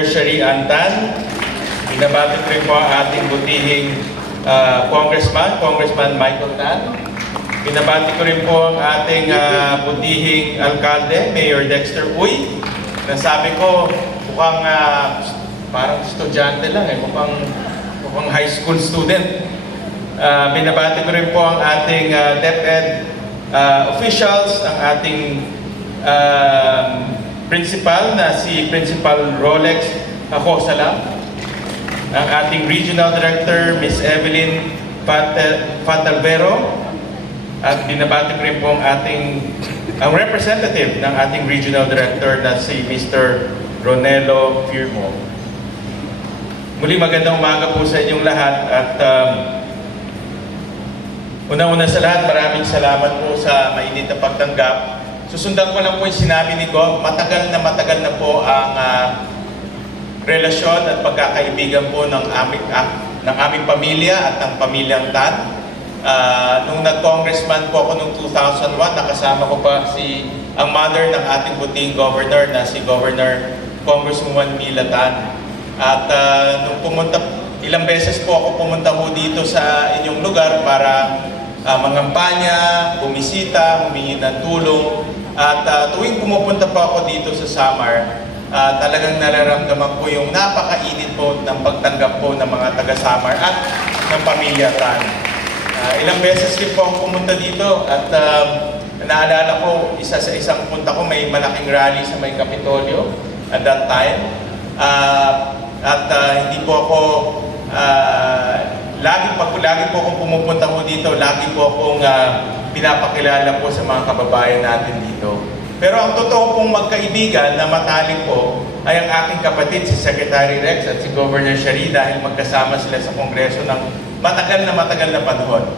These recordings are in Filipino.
Shari Antan, binabati ko rin po ang ating butihing Congressman Michael Tan. Binabati ko rin po ang ating butihing alkalde, Mayor Dexter Uy. Nasabi ko, mukhang parang estudyante lang mukhang high school student. Binabati ko rin po ang ating DepEd officials, ang ating principal na si Principal Rolex Acosalam, ang ating Regional Director Miss Evelyn Fatalvero, at binabati ko rin po ang representative ng ating Regional Director na si Mr. Ronelo Firmo. Muli magandang umaga po sa inyong lahat at una-una sa lahat, maraming salamat po sa mainit na pagtanggap. Susundan ko lang po yung sinabi ni Gov, matagal na po ang relasyon at pagkakaibigan po ng aming pamilya at ng pamilyang Tan. Nung nag-congressman po ako noong 2001, nakasama ko pa ang mother ng ating butihing governor na si Governor Congresswoman Mila Tan. At ilang beses po ako pumunta po dito sa inyong lugar para mangampanya, bumisita, humingi ng tulong. At tuwing pumupunta po ako dito sa Samar, talagang nararamdaman ko yung napakainit po ng pagtanggap po ng mga taga-Samar at ng pamilya Tan. Ilang beses din po ako pumunta dito at naalala ko, isa sa isang punta ko, may malaking rally sa may Kapitolyo at that time. Hindi po ako, lagi po akong pumupunta ko dito, lagi po akong pinapakilala po sa mga kababayan natin dito. Pero ang totoo pong magkaibigan na matalik po ay ang aking kapatid, si Secretary Rex at si Governor Shari, dahil magkasama sila sa Kongreso ng matagal na panahon.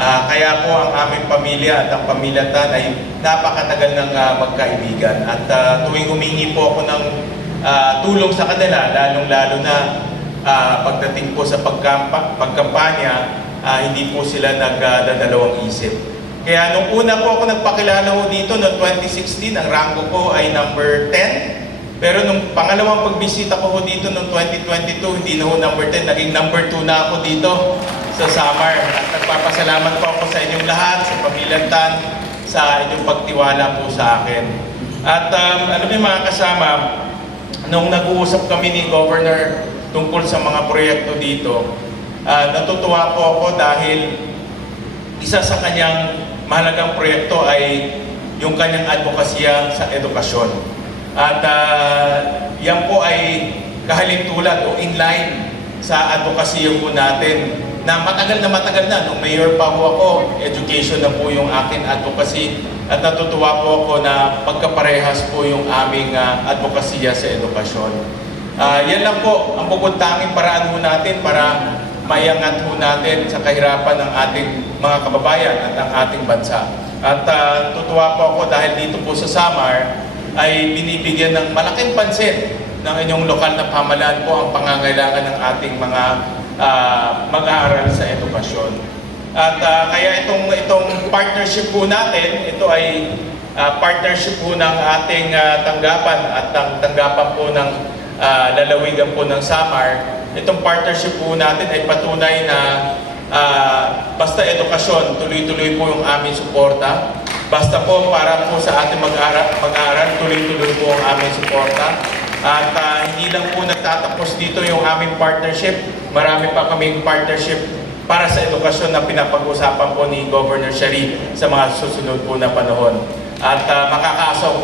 Kaya po ang aming pamilya at ang pamilya Tan ay napakatagal ng magkaibigan. At tuwing humingi po ako ng tulong sa kanila, lalong-lalo na pagdating po sa pagkampanya, hindi po sila nagdadalawang isip. Kaya nung una po ako nagpakilala ho dito, noong 2016, ang rango ko ay number 10. Pero nung pangalawang pagbisita ko dito noong 2022, hindi na ho number 10, naging number 2 na ako dito sa Samar. At nagpapasalamat po ako sa inyong lahat, sa pamilyang Tan, sa inyong pagtiwala po sa akin. At alam niyo mga kasama, nung nag-uusap kami ni Governor tungkol sa mga proyekto dito, natutuwa po ako dahil isa sa kanyang mahalagang proyekto ay yung kanyang advokasya sa edukasyon. At yan po ay kahalintulad o inline sa advokasya po natin na matagal na, nung mayor pa po ako, education na po yung akin advocacy, at natutuwa po ako na pagkaparehas po yung aming advokasya sa edukasyon. Yan lang po ang pupuntangin paraan po natin para maiangat po natin sa kahirapan ng ating mga kababayan at ang ating bansa. At tutuwa po ako dahil dito po sa Samar ay binibigyan ng malaking pansin ng inyong lokal na pamahalaan po ang pangangailangan ng ating mga mag-aaral sa edukasyon. At kaya itong partnership po natin, ito ay partnership po ng ating tanggapan at tanggapan po ng lalawigan po ng Samar. Itong partnership po natin ay patunay na basta edukasyon, tuloy-tuloy po yung aming suporta. Basta po para po sa ating mag-aaral, tuloy-tuloy po ang aming suporta. At hindi lang po nagtatapos dito yung aming partnership. Marami pa kaming partnership para sa edukasyon na pinapag-usapan po ni Governor Shari sa mga susunod po na panahon. At makakaasaw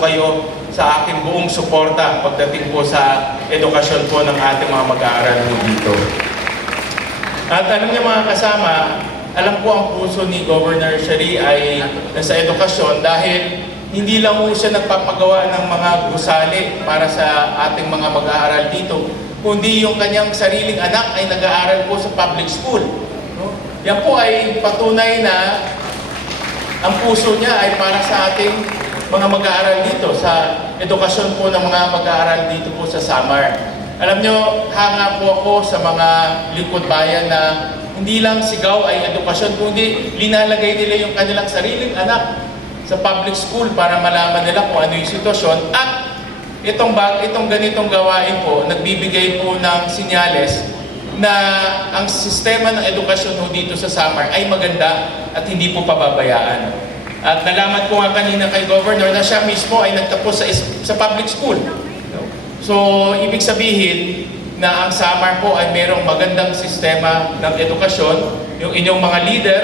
kayo sa aking buong suporta pagdating po sa edukasyon po ng ating mga mag-aaral dito. At alam niyo mga kasama, alam ko ang puso ni Governor Shari ay nasa edukasyon dahil hindi lang po siya nagpapagawa ng mga gusali para sa ating mga mag-aaral dito, kundi yung kanyang sariling anak ay nag-aaral po sa public school. Yan po ay patunay na ang puso niya ay para sa ating mga mag-aaral dito, sa edukasyon po ng mga mag-aaral dito po sa Samar. Alam nyo, hanga po ako sa mga lingkod bayan na hindi lang sigaw ay edukasyon, kundi linalagay nila yung kanilang sariling anak sa public school para malaman nila kung ano yung sitwasyon at itong ganitong gawain po, nagbibigay po ng sinyales na ang sistema ng edukasyon ho dito sa Samar ay maganda at hindi po pababayaan. At nalaman ko nga kanina kay Governor na siya mismo ay nagtapos sa public school. So, ibig sabihin na ang Samar po ay mayroong magandang sistema ng edukasyon. Yung inyong mga leader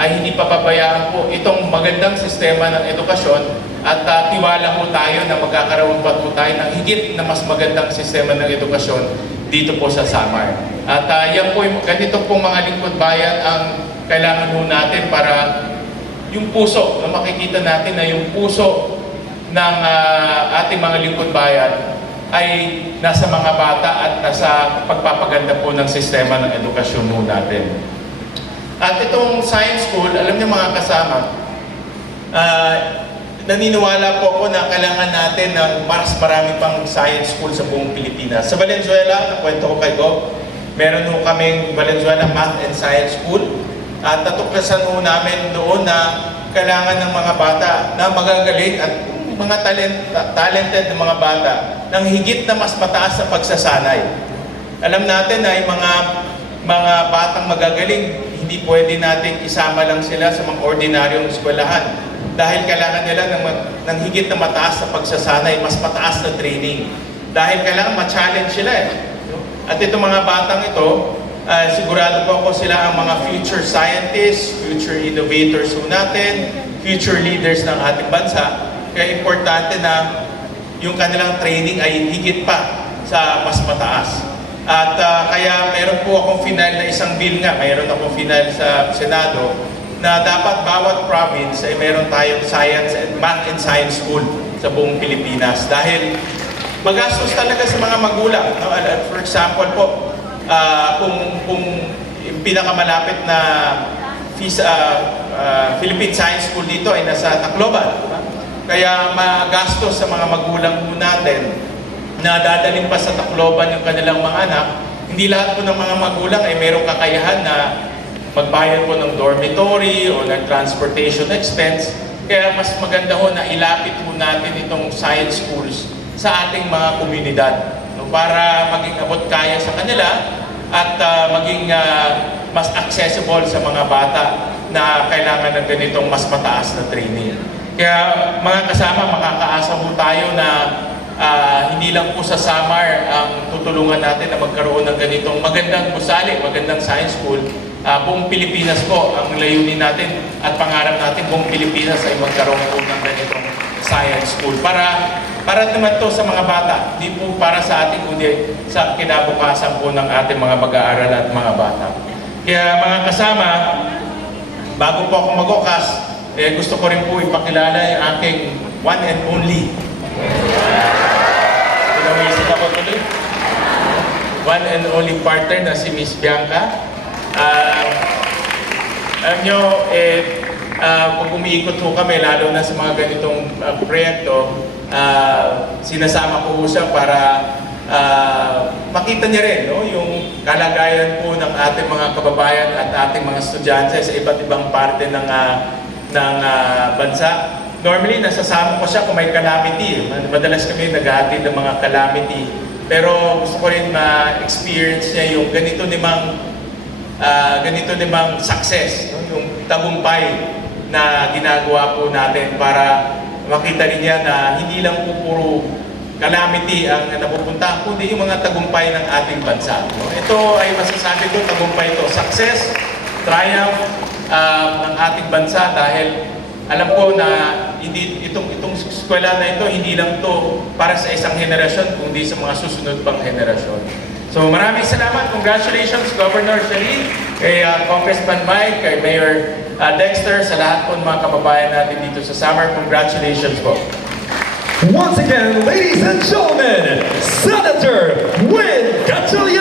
ay hindi papabayaan po itong magandang sistema ng edukasyon at tiwala po tayo na magkakaroon pa po tayo ng higit na mas magandang sistema ng edukasyon dito po sa Samar. At yan po, ganito pong mga lingkod bayan ang kailangan po natin para yung puso, na makikita natin na yung puso ng ating mga lingkod bayan ay nasa mga bata at nasa pagpapaganda po ng sistema ng edukasyon po natin. At itong science school, alam niyo mga kasama, naniniwala po ako na kailangan natin ng mas marami pang science school sa buong Pilipinas. Sa Valenzuela, nakwento ko kay Gob, meron ho kaming Valenzuela Math and Science School. At natuklasan ho namin doon na kailangan ng mga bata na magagaling at mga talented na mga bata ng higit na mas mataas sa pagsasanay. Alam natin na yung mga batang magagaling, hindi pwede natin isama lang sila sa mga ordinaryong eskwelahan dahil kailangan nila ng higit na mataas sa pagsasanay, mas mataas na training. Dahil kailangan ma-challenge sila eh. At itong mga batang ito, sigurado po ako sila ang mga future scientists, future innovators po natin, future leaders ng ating bansa. Kaya importante na yung kanilang training ay higit pa sa mas mataas. At kaya meron po akong final na isang bill nga, mayroon akong final sa Senado na dapat bawat province ay meron tayong math and science school sa buong Pilipinas. Dahil magastos talaga sa mga magulang. No? For example po, kung yung pinakamalapit na Philippine Science School dito ay nasa Tacloban. Diba? Kaya magastos sa mga magulang po natin na dadalhin pa sa Tacloban yung kanilang mga anak. Hindi lahat po ng mga magulang ay mayroong kakayahan na magbayad po ng dormitory o ng transportation expense. Kaya mas maganda ho na ilapit po natin itong science schools sa ating mga komunidad, no, para maging abot kaya sa kanila at maging mas accessible sa mga bata na kailangan ng ganitong mas mataas na training. Kaya mga kasama, makakaasa po tayo na hindi lang po sa Samar ang tutulungan natin na magkaroon ng ganitong magandang gusali, magandang science school. Buong Pilipinas po ang layunin natin at pangarap natin buong Pilipinas ay magkaroon po ng ganitong science school para naman to sa mga bata, hindi po para sa ating kundi sa kinabukasan po ng ating mga mag-aaral at mga bata. Kaya mga kasama, bago po ako mag-ukas, gusto ko rin po ipakilala yung aking one and only. Pinawisip ako tuloy. One and only partner na si Miss Bianca. Alam nyo, pag umiikot po kami, lalo na sa mga ganitong proyekto, sinasama ko siya para makita niya rin yung kalagayan po ng ating mga kababayan at ating mga estudyante sa iba't ibang parte ng bansa. Normally, nasasama ko siya kung may calamity. Madalas kami naghahatid ng mga calamity. Pero gusto ko rin ma-experience niya yung ganito namang success, yung tagumpay na ginagawa po natin para makita rin niya na hindi lang po puro calamity ang napupunta, kundi yung mga tagumpay ng ating bansa. Ito ay masasabi ko, tagumpay ito, success, triumph ng ating bansa dahil alam ko na itong eskwela na ito, hindi lang to para sa isang henerasyon, kundi sa mga susunod pang henerasyon. So maraming salamat. Congratulations, Governor Sharif, kay Congressman Mike, kay Mayor Dexter, sa lahat po ng mga kababayan natin dito sa Samar. Congratulations po. Once again, ladies and gentlemen, Senator Win Gatchalian.